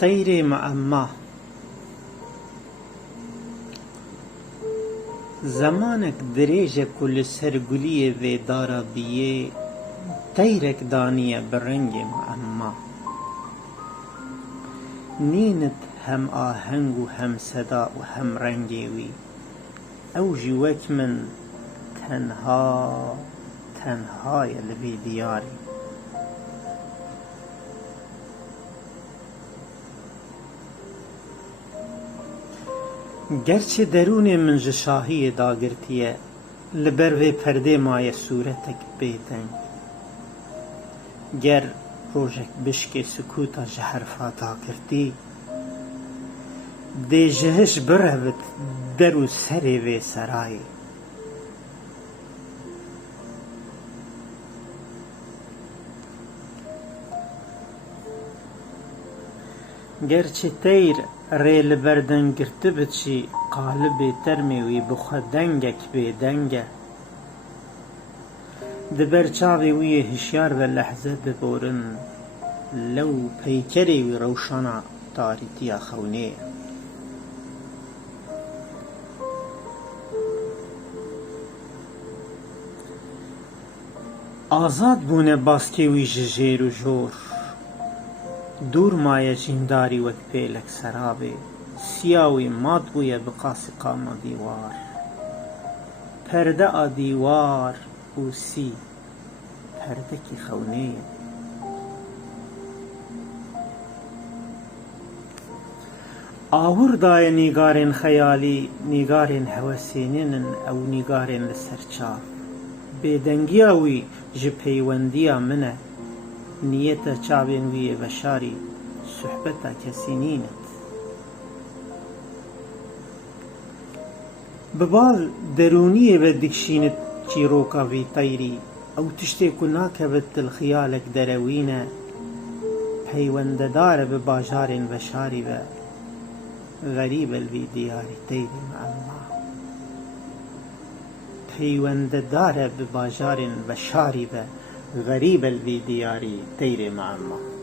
طيري معما زمانك دريجة كل سرگلية في دارا بيه طيرك دانية برنج معما نينت هم آهنگ و هم صدا و هم رنگي وي اوجي وك من تنها تنها يلبي دياري گرچه درون من ج شاهی داگرتیه لبر و پرده مای صورتک بیدنگ گر روژک بشک سکوتا ج حرفا داگرتی دی جهش برهبت در و سری و سرایی گرچه تیر ری لبردن گرته بچی قالب ترمی وی بخوا دنگک بی دنگه دبر چاوی وی هشیار و لحظه ببورن لو پیکری وی روشانا تاریتیا خونه آزاد بونه باسکی وی جیر و جور دور مایه جینداری وک پیلک سرابه سیاوی مات بویه بقاسی قام دیوار پرده دیوار و سی پرده کی خونه آور دای نیگارین خیالی نیگارین هوسینین او نیگارین لسرچاف بیدنگیاوی جه پیوندیا منه نیتا چاوین وی بشاری صحبتا کسی نینت ببال درونیه و دکشینت چیروکا وی طیری او تشتی کناکه بتل خیالک دروینه پیونددار بباجارین بشاری و غریب الوی دیاری تیری معما پیونددار بباجارین بشاری و غريب الفي دياري تيري معما